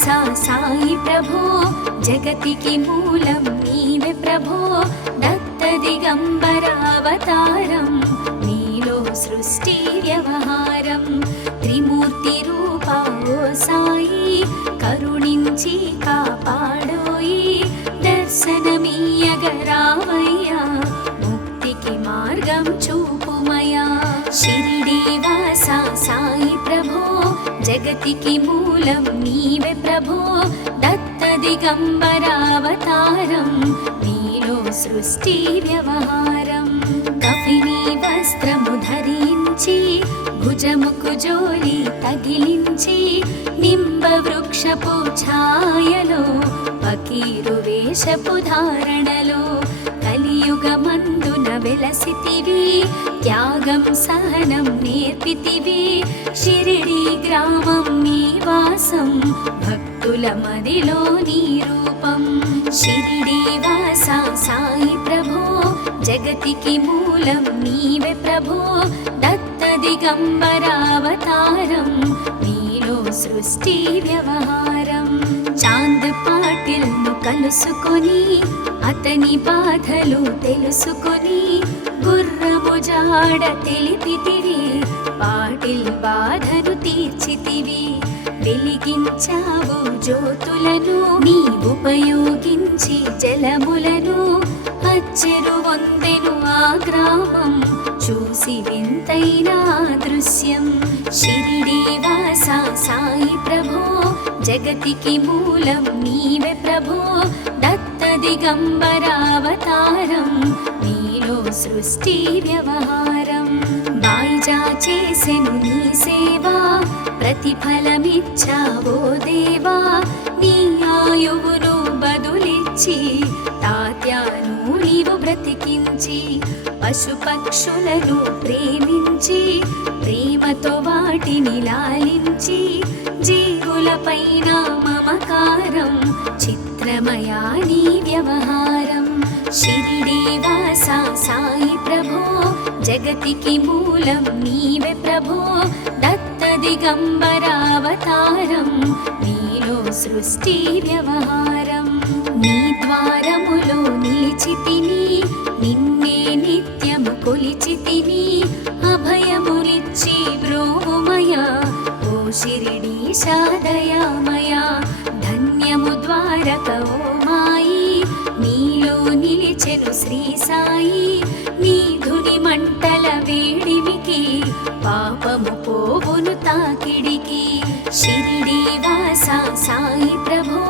వాసా సాయి ప్రభో జగతికి మూలం నీవే ప్రభో దత్త దిగంబరావతారం నీలో సృష్టి వ్యవహారం త్రిమూర్తి రూపా ఓ సాయి కరుణించి కాపాడోయి దర్శనమీయగరావయ్యా ముక్తికి మార్గం చూపుమయా షిరిడి వాసా సాయి ప్రభో జగతికి మూలం నీవే ప్రభో దత్త దిగంబరావతారం నీలో సృష్టి వ్యవహారం కఫిని వస్త్రము ధరించి భుజముకు జోలి తగిలించి నింబ వృక్షపు ఛాయలో ఫకీరు వేషపు ధారణలో కలియుగమందున వెలసితివి త్యాగం సహనం నేర్పితివి షిరిడి గ్రామం నీ వాసం భక్తుల మదిలో నీ రూపం షిరిడి వాసా సాయి ప్రభో జగతికి మూలం నీవే ప్రభో దత్త దిగంబరావతారం నీలో సృష్టి వ్యవహారం చాంద్ పాటిల్ ను కలుసుకొని అతని బాధలు తెలుసుకొని గుర్రము జాడ తెలిపితివి పాటిల్ బాధను తీర్చితివి వెలిగించావు జ్యోతులను నీ ఉపయోగించి జలములను అచ్చెరు వందెను ఆ గ్రామం చూసి వింతైన దృశ్యం షిరిడి వాసా సాయి ప్రభో జగతికి మూలం నీవే ప్రభో దత్త దిగంబరావతారం నీలో సృష్టి వ్యవహారం బాయిజా చేసెను నీ సేవా ప్రతిఫలమిచ్చావో దేవా నీ ఆయువును బదులిచ్చి తాత్యాను నీవు బ్రతికించి పశుపక్షులను ప్రేమించి ప్రేమతో వాటిని లాలించి జీవులపైన మమకారం చిత్రమయా నీ వ్యవహారం షిరిడి వాసా సాయి ప్రభో జగతికి మూలం నీవే ప్రభో దత్త దిగంబరావతారం నీలో సృష్టి వ్యవహారం నీ ద్వారములో నిలిచితిని నిన్నే నిత్యము కొలిచితిని అభయములిచ్చి బ్రోవుమయా ఓ షిరిడీశా దయామయా ధన్యము ద్వారక ఓ మాయి నీలో నిలిచెను శ్రీ సాయి నీ ధుని మంటల వేడిమికి పాపము పోవును తాకిడికి షిరిడి వాసా సాయి ప్రభో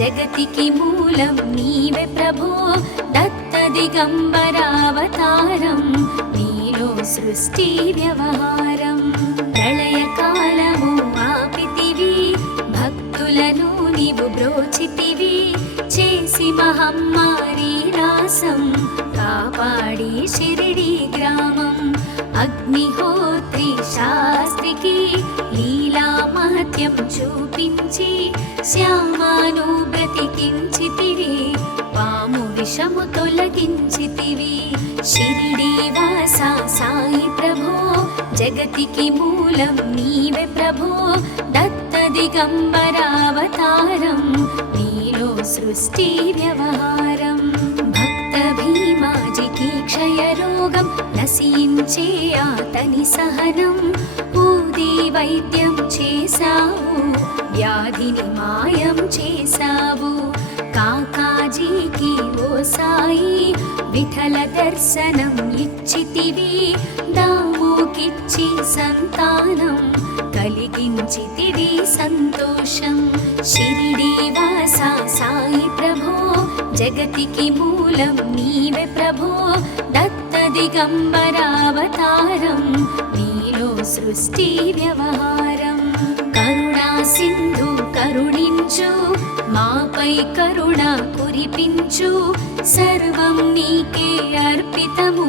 జగతికి మూలం నీవే ప్రభో దత్త దిగంబరావతారం నీలో సృష్టి వ్యవహారం ప్రళయకాలము ఆపితివి భక్తులను నీవు బ్రోచితివి చేసి మహమ్మారి నాశం కాపాడి షిరిడి గ్రామం అగ్నిహోత్రి శాస్త్రికి లీలా మహత్యం చూపించి శ్యామాను బ్రతికించితివి పాము విషము తొలగించితివి షిరిడి వాసా సాయి ప్రభో జగతికి మూలం నీవే ప్రభో దత్త దిగంబరావతారం నీలో సృష్టి వ్యవహారం భక్త భీమాజికి క్షయరోగం నశించే అతని సహనం ఊది వైద్యం చేశావు వ్యాధిని మాయం చేశావు కాకాజీకి ఓ సాయి విఠల దర్శనం ఇచ్చితివి దాముకిచ్చి సంతానం కలిగించితివి సంతోషం షిరిడి వాసా సాయి ప్రభో జగతికి మూలం నీవే ప్రభో దత్త దిగంబరావతారం నీలో సృష్టి వ్యవహారం కరుణా సింధు కరుణించు మాపై కరుణ కురిపించు సర్వం నీకే అర్పితము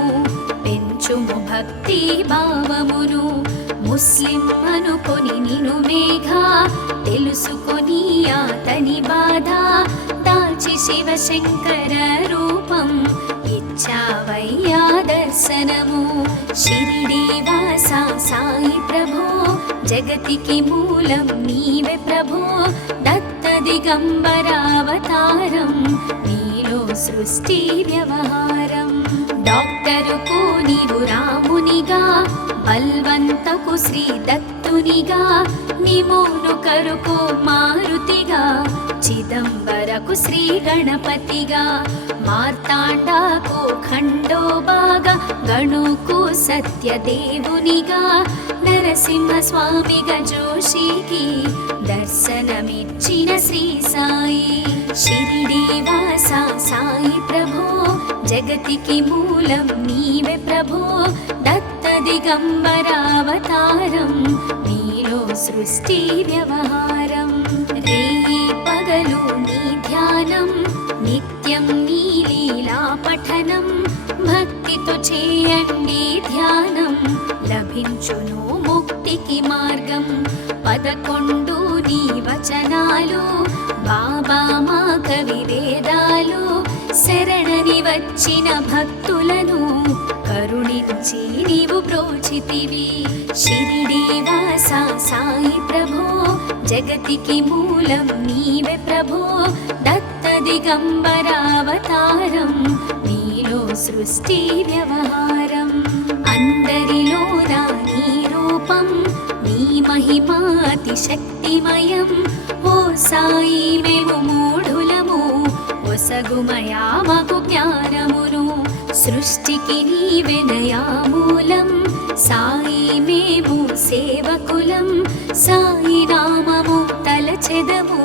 పెంచుము భక్తి భావమును ముస్లిం అనుకొని నిను మేఘా తెలుసుకొని అతని బాధ దాల్చి శివశంకర రూపం ఇచ్చావయ్యా దర్శనము షిరిడి వాసా సాయి ప్రభో జగతికి మూలం నీవే ప్రభో దత్త దిగంబరావతారం నీలో సృష్టి వ్యవహారం డాక్టరుకు నీవు రామునిగా బల్వంతకు శ్రీ దత్తునిగా నిమోను కరుకు మారుతిగా చిదంబరకు శ్రీ గణపతిగా మార్తాండాకు ఖండోబాగా గణుకు సత్యదేవునిగా నరసింహ స్వామిగా జోషికి దర్శనమిచ్చిన శ్రీ సాయి షిరిడి వాస సాయి ప్రభో జగతికి మూలం నీవే ప్రభో దత్త దిగంబరావతారం నీలో సృష్టి వ్యవహారం రేయి పగలు నీ ధ్యానం నిత్యం నీ లీలా పఠనం భక్తితో చేయండి ధ్యానం లభించును ముక్తికి మార్గం 11 నీ వచనాలు బాబా మా కవి వేదాలు శరణని వచ్చిన భక్తులను కరుణించి నీవు బ్రోచితివి షిరిడి వాస సాయి ప్రభో జగతికి మూలం నీవే ప్రభో దత్త దిగంబరావతారం నీలో సృష్టి వ్యవహారం అందరిలోన నీ రూపం నీ మహిమా అతి శక్తిమయం ఓ సాయి మేము మూఢులము ఒసగుమయా మాకు జ్ఞానమును సృష్టికి నీవెనయా మూలం సాయి మేము సేవకులం సాయి నామము తలచెదము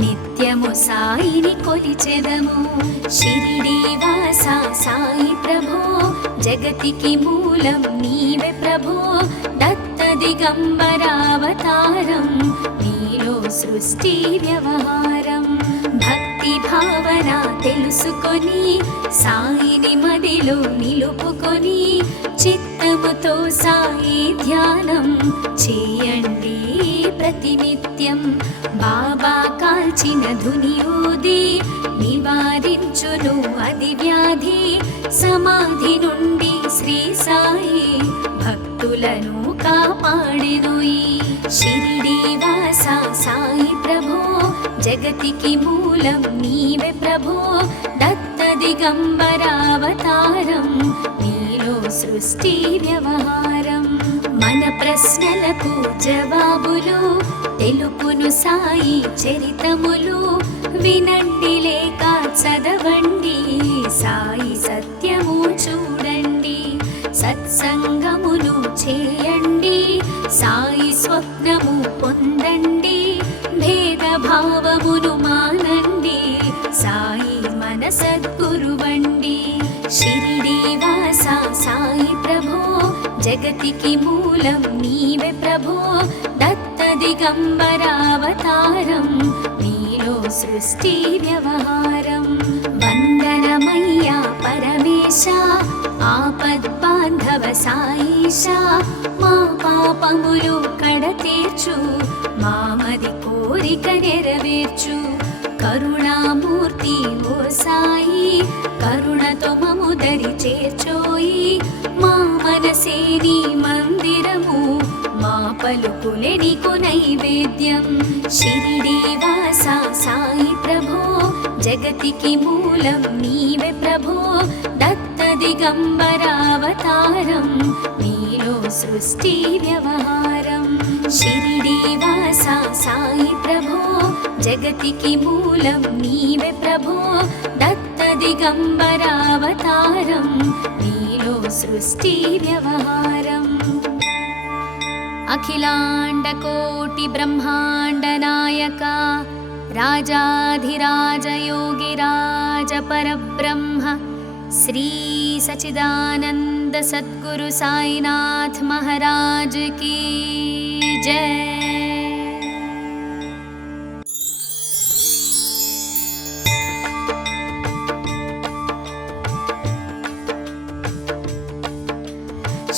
నిత్యము సాయిని కొలిచెదము షిరిడి వాస సాయి ప్రభో జగతికి మూలం నీవే ప్రభో దత్త దిగంబరావతారం నీలో సృష్టి వ్యవహారం భక్తి భావన తెలుసుకొని సాయిని మదిలో నిలుపుకొని చిత్తముతో సాయి ధ్యానం చేయండి ప్రతినిత్యం బాబా కాల్చిన ధునియూది నివారించును అది వ్యాధి సమాధి నుండి శ్రీ సాయి భక్తులను కాపాడెను ఈ షిరిడి వాస సాయి ప్రభో జగతికి మూలం నీవే ప్రభో దత్త దిగంబరావతారం నీలో సృష్టి వ్యవహారం మన ప్రశ్నలకు జవాబులు తెలుపును సాయి చరితములు వినండి లేక చదవండి సాయి సత్యము చూడండి సత్సంగమును చేయండి సాయి స్వప్నము పొందండి భేదభావమును మానండి సాయి మన సద్గురువండి షిరిడి వాస సాయి ప్రభో జగతికి మూలం నీవే ప్రభో దత్త దిగంబరావతారం నీలో సృష్టి వ్యవహారం వందనమయ్యా పరమేశ ఆపద్బాంధవ సాయిష మా పాపములు కడతీర్చు మామది కోరిక నెరవేర్చు కరుణామూర్తి ఓ సాయి కరుణతో మము దరి చేర్చోయి మా మనసే నీ మందిరము మా పలుకులే నీకు నైవేద్యం షిరిడి వాస సాయి ప్రభో జగతికి మూలం నీవే ప్రభో దత్త దిగంబరావతారం నీలో సృష్టి వ్యవహారం షిరిడి వాస సాయి ప్రభో జగతికి మూలం నీవే ప్రభో దత్త దిగంబరావతారం నీలో సృష్టి వ్యవహారం అఖిలాండ కోటి బ్రహ్మాండ నాయక రాజాధిరాజ యోగిరాజ పరబ్రహ్మ శ్రీ సచిదానంద సద్గురు సాయినాథ్ మహారాజ్ की जय।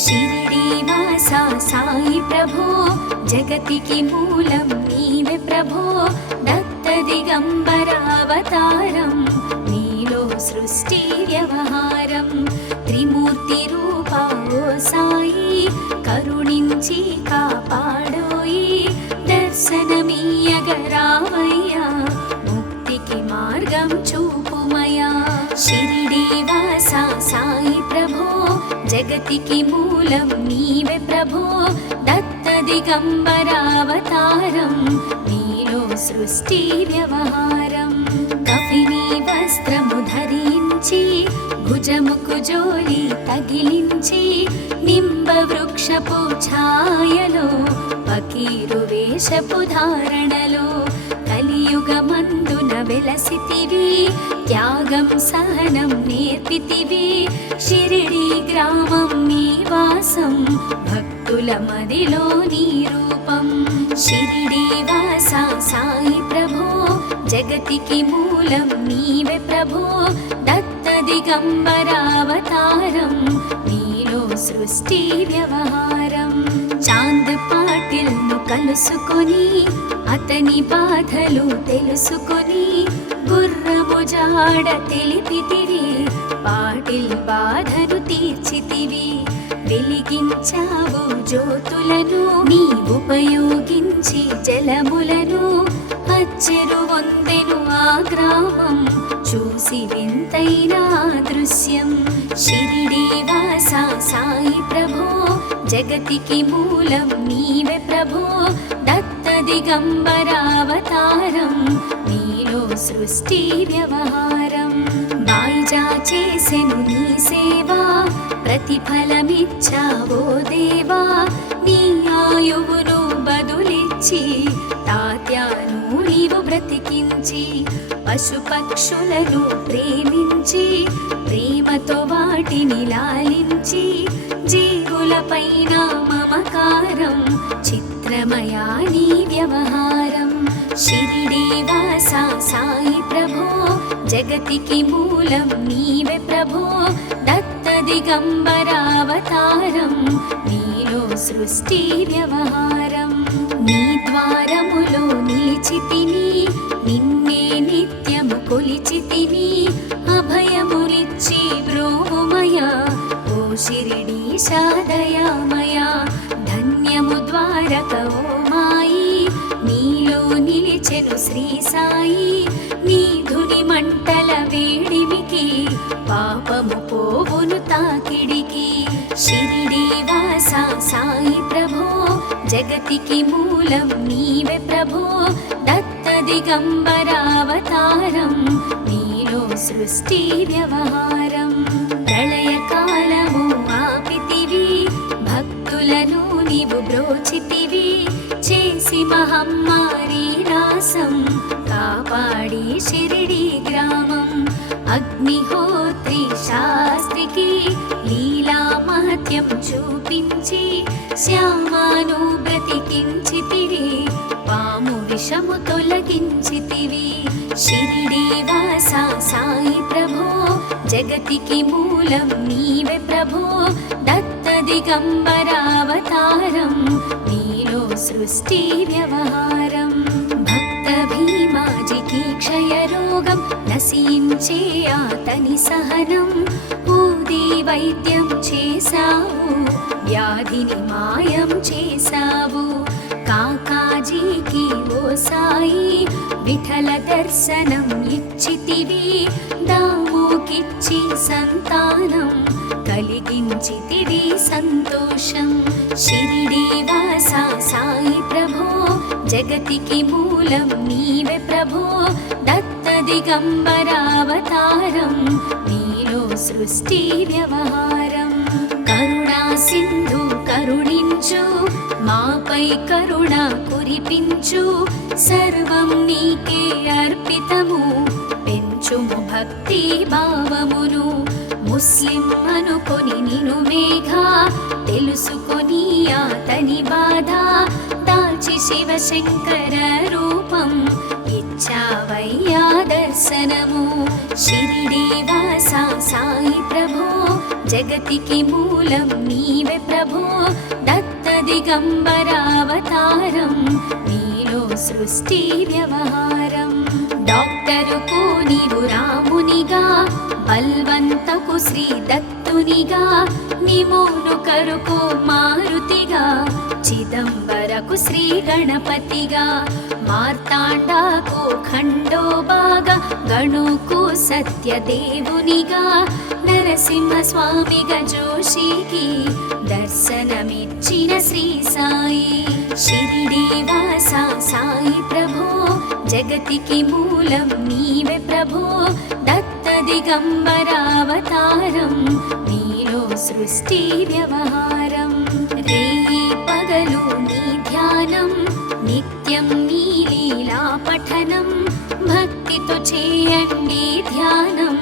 షిరిడి వాస సాయి ప్రభో జగతికి మూలం నీవే ప్రభో దత్త దిగంబరావతారం నీలో సృష్టి వ్యవహారం త్రిమూర్తి రూపా ఓ సాయి కరుణించి కాపాడోయి దర్శనమీయగరావయ్యా జగతికి మూలం నీవే ప్రభో దత్త దిగంబరావతారం నీలో సృష్టి వ్యవహారం కఫిని వస్త్రము ధరించి భుజముకు జోలి తగిలించి నింబ వృక్షపు ఛాయలో ఫకీరు వేషపు ధారణలో కలియుగమందున వెలసితివి త్యాగం సహనం నేర్పితివి షిరిడి గ్రామం నీ వాసం భక్తుల మదిలో నీ రూపం షిరిడి వాస సాయి ప్రభో జగతికి మూలం నీవే ప్రభో దత్త దిగంబరావతారం నీలో సృష్టి వ్యవహారం చాంద్ పాటిల్ ను కలుసుకొని అతని బాధలు తెలుసుకొని గుర్రము జాడ తెలిపితివి పాటిల్ బాధను తీర్చితివి వెలిగించావు జ్యోతులను నీ ఉపయోగించి జలములను అచ్చెరు వందెను ఆ గ్రామం చూసి వింతైన దృశ్యం షిరిడి వాస సాయి ప్రభో జగతికి మూలం నీవే ప్రభో దత్త దిగంబరావతారం నీలో సృష్టి వ్యవహారం బాయిజా చేసెను నీ సేవా ప్రతిఫలమిచ్చావో దేవా నీ ఆయువును బదులిచ్చి తాత్యాను నీవు బ్రతికించి పశుపక్షులను ప్రేమించి ప్రేమతో వాటిని లాలించి జీవులపైన మమకారం చిత్రమయా నీ వ్యవహారం షిరిడి వాస సాయి ప్రభో జగతికి మూలం నీవే ప్రభో దత్త దిగంబరావతారం నీలో సృష్టి వ్యవహారం నీ ద్వారములో నిలిచితిని నిన్నే నిత్యము కొలిచితిని అభయములిచ్చి బ్రోమయ ఓ షిరిడీశా దయామయ ధన్యము ద్వారక ఓ మాయి నీలో నిలిచెను శ్రీ సాయి నీ ధుని మంటల వేడిమికి పాపము పోవును తాకిడికి షిరిడి వాస సాయి ప్రభో జగతికి మూలం నీవే ప్రభో దత్త దిగంబరావతారం నీలో సృష్టి వ్యవహారం ప్రళయకాలము ఆపితివి భక్తులను నీవు బ్రోచితివి చేసి మహమ్మారి రాసం కాపాడి షిరిడి గ్రామం అగ్నిహోత్రి శాస్త్రికి లీలా మహత్యం చూపించి శ్యామాను బ్రతికించితివి పాము విషము తొలగించితివి షిరిడి వాస సాయి ప్రభో జగతికి మూలం నీవే ప్రభో దత్త దిగంబరావతారం నీలో సృష్టి వ్యవహారం భక్త భీమాజికి క్షయరోగం నశించే అతని సహనం ఊది వైద్యం చేశావు వ్యాధిని మాయం చేశావు కాకాజీకి ఓ సాయి విఠల దర్శనం ఇచ్చితివి దాముకిచ్చి సంతానం కలిగించితివి సంతోషం షిరిడి వాస సాయి ప్రభో జగతికి మూలం నీవే ప్రభో దత్త దిగంబరావతారం నీలో సృష్టి వ్యవహారం కరుణా సింధు కరుణించు మాపై కరుణ కురిపించు సర్వం నీకే అర్పితము పెంచుము భక్తి భావమును ముస్లిం అనుకొని నిను మేఘా తెలుసుకొని అతని బాధ దాచి శివశంకర రూపం ఇచ్చావయ్యా దర్శనము షిరిడి వాస సాయి ప్రభో జగతికి మూలం నీవే ప్రభో దత్త దిగంబరావతారం నీలో సృష్టి వ్యవహారం డాక్టరుకు నీవు రామునిగా బల్వంతకు శ్రీ దత్తునిగా నిమోను కరుకు మారుతిగా చిదంబరకు శ్రీ గణపతిగా మార్తాండాకు ఖండోబాగా గణుకు సత్యదేవునిగా నర నరసింహస్వామిగా జోషికి దర్శనమిచ్చిన శ్రీ సాయి. షిరిడి వాస సాయి ప్రభో జగతికి మూలం నీవే ప్రభో. దత్త దిగంబరావతారం నీలో సృష్టి వ్యవహారం. రేయి పగలు నీ ధ్యానం నిత్యం నీ లీలా పఠనం. భక్తితో చేయండి ధ్యానం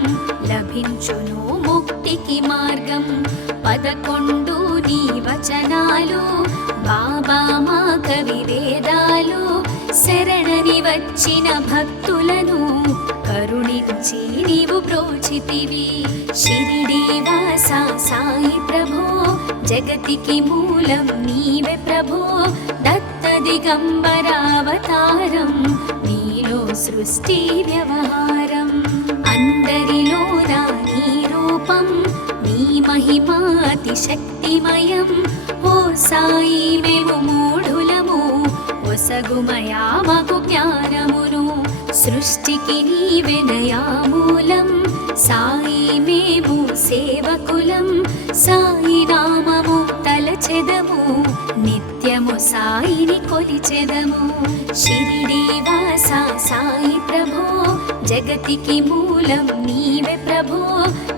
లభించును ముక్తికి మార్గం. 11 నీ వచనాలు బాబా మా కవి వేదాలు. శరణని వచ్చిన భక్తులను కరుణించి నీవు బ్రోచితివి. షిరిడి వాస సాయి ప్రభో జగతికి మూలం నీవే ప్రభో. దత్త దిగంబరావతారం నీలో సృష్టి వ్యవహారం. అందరిలోన నీ రూపం నీ మహిమా అతి శక్తిమయం. ఓ సాయి మేము మూఢులము ఒసగుమయా మాకు జ్ఞానమును. సృష్టికి నీవెనయా మూలం సాయి మేము సేవకులం. సాయి నామము తలచెదము నిత్యము సాయిని కొలిచెదము. షిరిడి వాస సాయి ప్రభో జగతికి మూలం నీవే ప్రభో.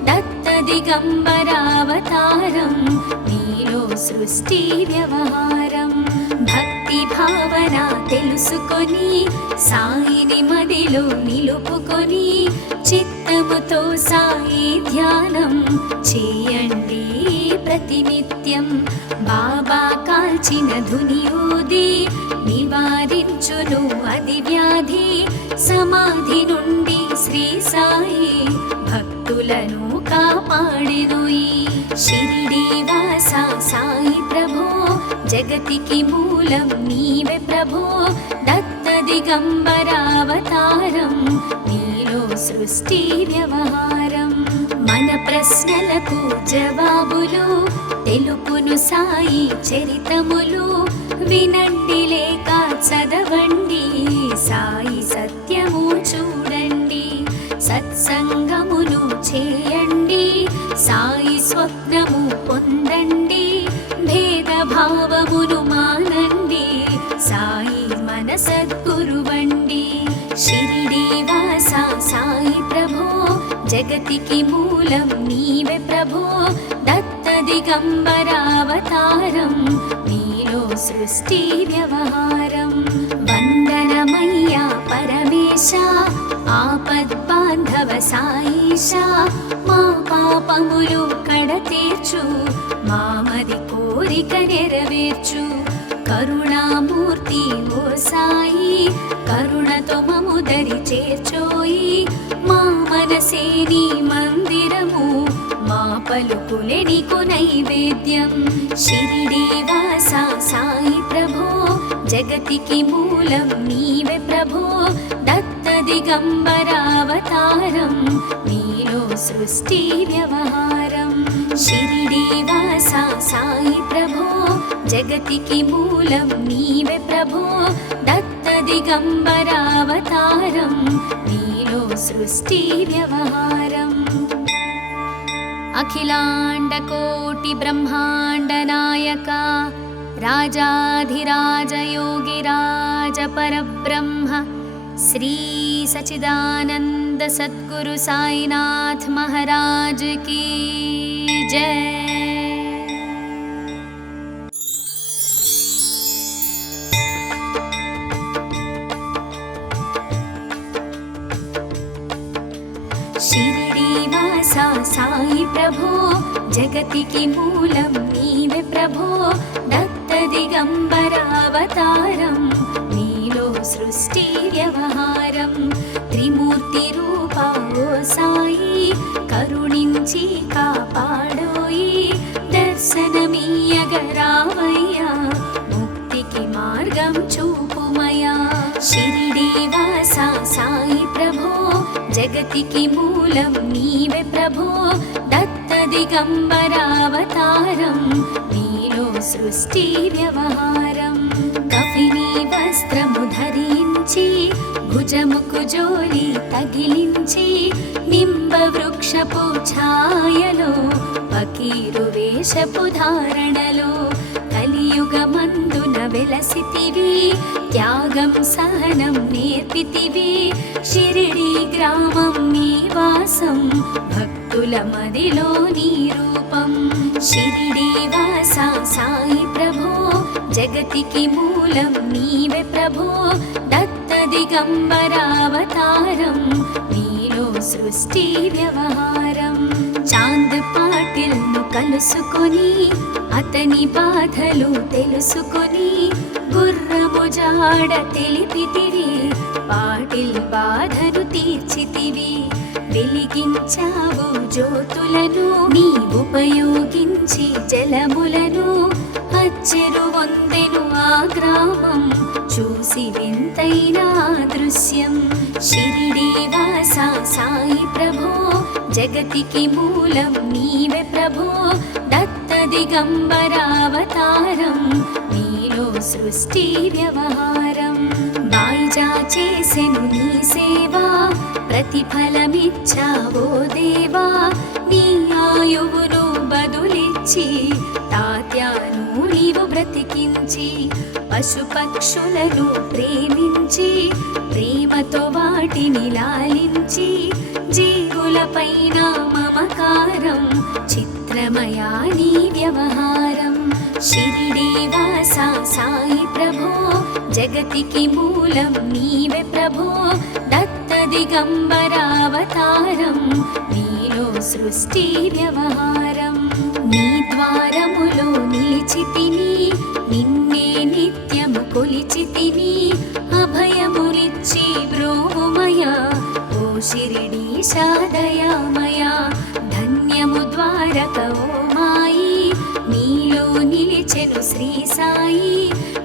దత్త దిగంబరావతారం నీలో సృష్టి వ్యవహారం. భక్తి భావన తెలుసుకొని సాయిని మదిలో నిలుపుకొని చిత్తముతో సాయి ధ్యానం చేయండి ప్రతినిత్యం. బాబా కాల్చిన ధుని ఊది నివారించును అది వ్యాధి. సమాధి నుండి శ్రీ సాయి భక్తులను కాపాడెను. షిరిడి వాస సాయి ప్రభో జగతికి మూలం నీవే ప్రభో. దత్త దిగంబరావతారం నీలో సృష్టి వ్యవహారం. మన ప్రశ్నలకు జవాబులు తెలుపును సాయి చరితములు. వినండి లేక చదవండి సాయి సత్యము చూడండి. సత్సంగమును చేయండి సాయి స్వప్నము పొందండి. భేదభావమును మానండి సాయి మన సద్గురువండి. షిరిడి వాస సాయి ప్రభో జగతికి మూలం నీవే ప్రభో. దత్త దిగంబరావతారం నీలో సృష్టి వ్యవహారం. వందనమయ్యా పరమేశ ఆపద్బాంధవ సాయిష. మా పాపములు కడతీర్చు మామది కోరిక నెరవేర్చు. కరుణామూర్తి ఓ సాయి కరుణతో మము దరి చేర్చోయి. మా మనసే నీ మందిరము మా పలుకులే నీకు నైవేద్యం. షిరిడి వాస సాయి ప్రభో జగతికి మూలం నీవే ప్రభో. దత్త దిగంబరావతారం నీలో సృష్టి వ్యవహారం. షిరిడి వాస సాయి ప్రభో జగతికి మూలం నీవే ప్రభో. దత్త దిగంబరావతారం నీలో సృష్టి వ్యవహారం. అఖిలాండ కోటి బ్రహ్మాండ నాయక రాజాధిరాజ యోగిరాజ పరబ్రహ్మ శ్రీ సచిదానంద సద్గురు సాయినాథ్ महाराज की जय. షిరిడి వాస సాయి ప్రభో జగతికి మూలం నీవే ప్రభో. దత్త దిగంబరావతారం నీలో సృష్టి వ్యవహారం. త్రిమూర్తి రూప ఓ సాయి కరుణించి కాపాడోయి. దర్శనమీయగరావయ్యా ముక్తికి మార్గం చూపుమయా. షిరిడి వాస సాయి ప్రభో జగతికి మూలం నీవే ప్రభో. దత్త దిగంబరావతారం నీలో సృష్టి వ్యవహారం. కఫిని వస్త్రము ధరించి పిలిచి భుజముకు జోలి తగిలించి నింబ వృక్షపు ఛాయలో ఫకీరు వేషపు ధారణలో కలియుగమందున వెలసితివి త్యాగం సహనం నేర్పితివి షిరిడి గ్రామం నీ వాసం భక్తుల మదిలో నీ రూపం షిరిడి వాస సాయి ప్రభో జగతికి మూలం నీవే ప్రభో దత్త దిగంబరావతారం నీలో సృష్టి వ్యవహారం చాంద్ పాటిల్ ను కలుసుకొని అతని బాధలు తెలుసుకొని గుర్రము జాడ తెలిపితివి పాటిల్ బాధను తీర్చితివి వెలిగించావు జ్యోతులను నీ ఉపయోగించి జలములను అచ్చెరు వందెను ఆ గ్రామం చూసి వింతైన దృశ్యం షిరిడి వాస సాయి ప్రభో జగతికి మూలం నీవే ప్రభో దత్త దిగంబరావతారం నీలో సృష్టి వ్యవహారం బాయిజా చేసెను నీ సేవా ప్రతిఫలమిచ్చావో దేవా నీ ఆయువును బదులిచ్చి తాత్యాను నీవు బ్రతికించి పశుపక్షులను ప్రేమించి ప్రేమతో వాటిని లాలించి జీవులపైన మమకారం చిత్రమయా నీ వ్యవహారం షిరిడి వాస సాయి ప్రభో జగతికి మూలం నీవే ప్రభో దత్త దిగంబరావతారం నీలో సృష్టి వ్యవహారం నీ ద్వారములో నిలిచితిని నిన్నే నిత్యము కొలిచితిని అభయములిచ్చి బ్రోవుమయ ఓ షిరిడి సాదయామయ ధన్యము ద్వారక ఓ మాయి నీలో నిలిచెను శ్రీ సాయి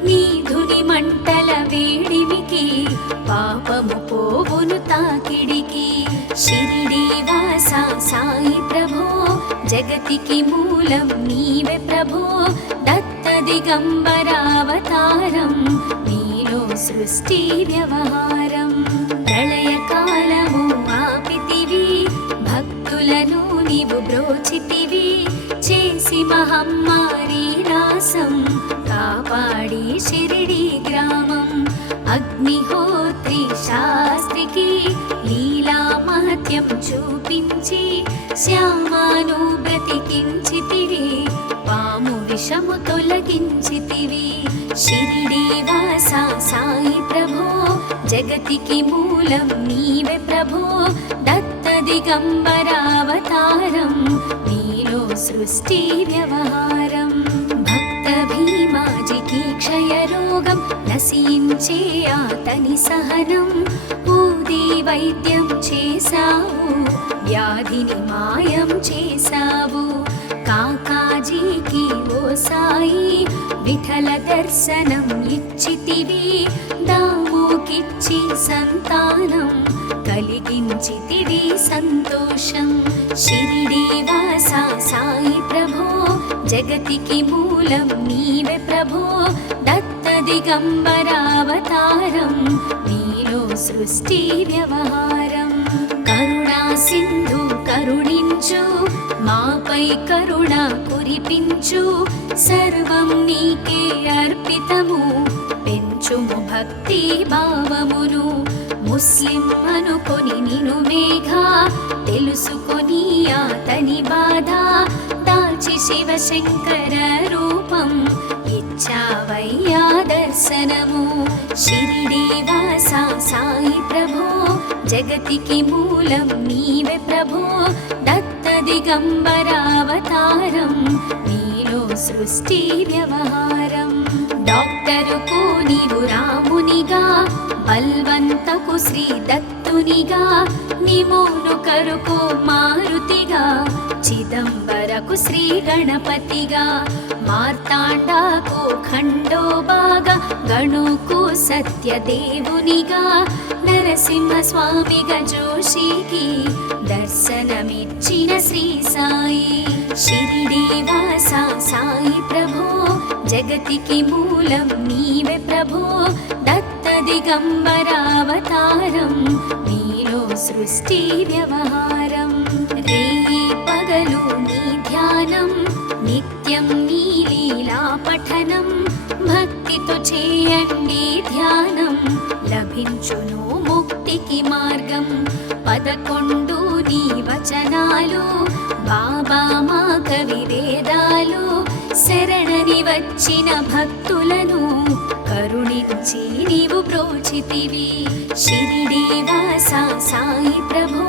నీ ధుని మంటల వేడిమికి పాపము పోవును తాకిడికి షిరిడి వాస సాయి ప్రభో జగతికి మూలం నీవే ప్రభో దత్త దిగంబరావతారం నీలో సృష్టి వ్యవహారం ప్రళయకాలము ఆపితివి భక్తులను నీవు బ్రోచితివి చేసి మహమ్మారి నాశం కాపాడి షిరిడి గ్రామం అగ్నిహోత్రి శాస్త్రికి లీలా మహత్యం చూపించి శ్యామాను బ్రతికించితివి పాము విషము తొలగించితివి షిరిడి వాస సాయి ప్రభో జగతికి మూలం నీవే ప్రభో దత్త దిగంబరావతారం నీలో సృష్టి వ్యవహారం భక్త భీమాజికి క్షయరోగం నశించే అతని సహనం ఊది వైద్యం చేశావు వ్యాధిని మాయం చేశావు కాకాజీకి ఓ సాయి విఠల దర్శనం ఇచ్చితివి దాముకిచ్చి సంతానం కలిగించితివి సంతోషం షిరిడి వాస సాయి ప్రభో జగతికి మూలం నీవే ప్రభో దత్త దిగంబరావతారం నీలో సృష్టి వ్యవహారం కరుణా సింధు కరుణించు మాపై కరుణ కురిపించు సర్వం నీకే అర్పితము పెంచుము భక్తి భావమును ముస్లిం అనుకొని నిను మేఘా తెలుసుకొని అతని బాధ దాల్చి శివశంకర రూపం ఇచ్చావయ్యా దర్శనము షిరిడి వాస సాయి ప్రభో జగతికి మూలం నీవే ప్రభో దత్త దిగంబరావతారం నీలో సృష్టి వ్యవహారం డాక్టరుకు నీవు రామునిగా బల్వంతకు శ్రీ దత్తునిగా నిమోను కరుకు మారుతిగా చిదంబరకు శ్రీ గణపతిగా మార్తాండాకు ఖండోబాగా గణుకు సత్యదేవునిగా నరసింహ స్వామిగా జోషికి దర్శనమిచ్చిన శ్రీ సాయి షిరిడి వాస సాయి ప్రభో జగతికి మూలం నీవే ప్రభో దత్త దత్తదిగంబరావతారం నీలో సృష్టి వ్యవహారం రేయి పగలు నీ ధ్యానం నిత్యం నీ లీలా పఠనం భక్తితో చేయండి ధ్యానం లభించును ముక్తికి మార్గం 11 నీ వచనాలు బాబా మా కవి వేదాలు శరణని వచ్చిన భక్తులను కరుణించి నీవు బ్రోచితివి షిరిడి వాస సాయి ప్రభో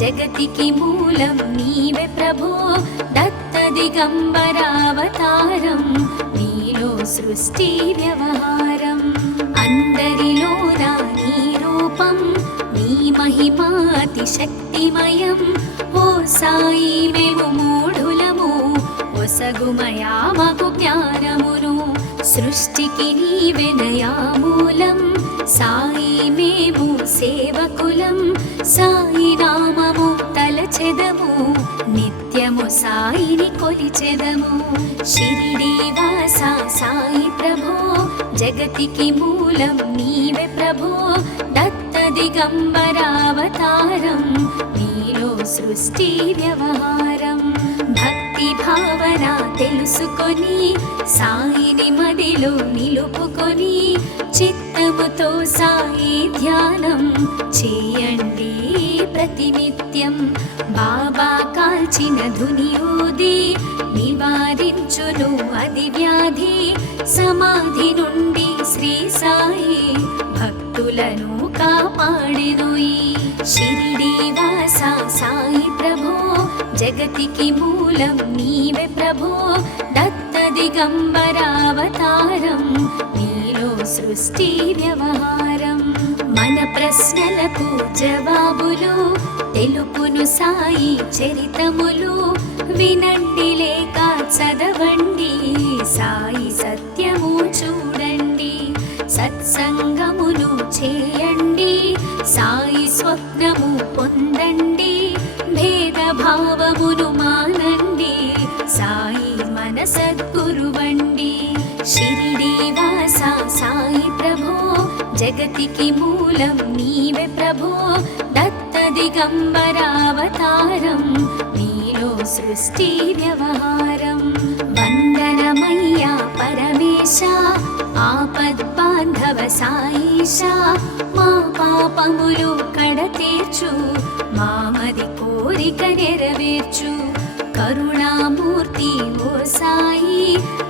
జగతికి మూలం నీవే ప్రభో దత్త దిగంబరావతారం నీలో సృష్టి వ్యవహారం అందరిలోన నీ రూపం నీ మహిమా అతి శక్తిమయం ఓ సాయి మేము మూఢులము ఒసగుమయా మాకు జ్ఞానమును సృష్టికి నీవెనయా మూలం సాయి మేము సేవకులం సాయి నామము తలచెదము నిత్యము సాయిని కొలిచెదము షిరిడి వాస సాయి ప్రభో జగతికి మూలం నీవే ప్రభో దత్త దిగంబరావతారం నీలో సృష్టి వ్యవహారం భక్తి భావన తెలుసుకొని సాయిని మదిలో నిలుపుకొని చిత్తముతో సాయి ధ్యానం చేయండి ప్రతినిత్యం బాబా కాల్చిన ధుని ఊది నివారించును అది వ్యాధి సమాధి నుండి శ్రీ సాయి భక్తులను కాపాడెను ఈ షిరిడి వాస సాయి ప్రభో జగతికి మూలం నీవే ప్రభో దత్త దిగంబరావతారం నీలో సృష్టి వ్యవహారం మన ప్రశ్నలకు జవాబులు తెలుపును సాయి చరితములు వినండి లేక చదవండి సాయి సత్యము చూడండి సత్సంగమును చేయండి సాయి స్వప్నము పొందండి భేదభావమును మానండి సాయి మన సద్గురువండి షిరిడి వాస సాయి ప్రభో జగతికి మూలం నీవే ప్రభో దత్త దిగంబరావతారం నీలో సృష్టి వ్యవహారం వందనమయ్యా పరమేశ ఆపద్బాంధవ సాయిష మా పాపములు కడతీర్చు మామది కోరిక నెరవేర్చు కరుణామూర్తి ఓ సాయి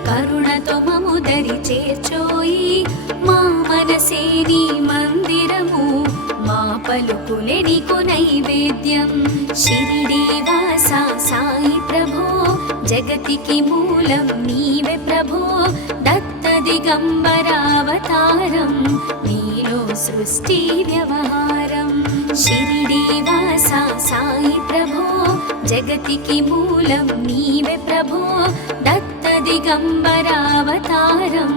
కరుణతో మము దరి చేర్చోయి మా మనసే నీ మందిరము మా పలుకులే నీకు నైవేద్యం షిరిడి వాస సాయి ప్రభో జగతికి మూలం నీవే ప్రభో దత్త దిగంబరావతారం నీలో సృష్టి వ్యవహారం షిరిడి వాస సాయి ప్రభో జగతికి మూలం నీవే ప్రభో దత్త దిగంబరావతారం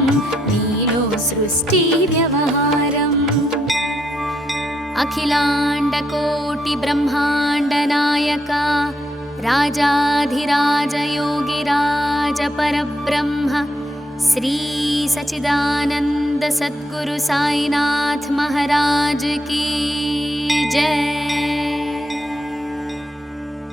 నీలో సృష్టి వ్యవహారం అఖిలాండ కోటి బ్రహ్మాండ నాయక రాజాధిరాజ యోగిరాజ పరబ్రహ్మ శ్రీ సచిదానంద సద్గురు సాయినాథ్ మహారాజ్ की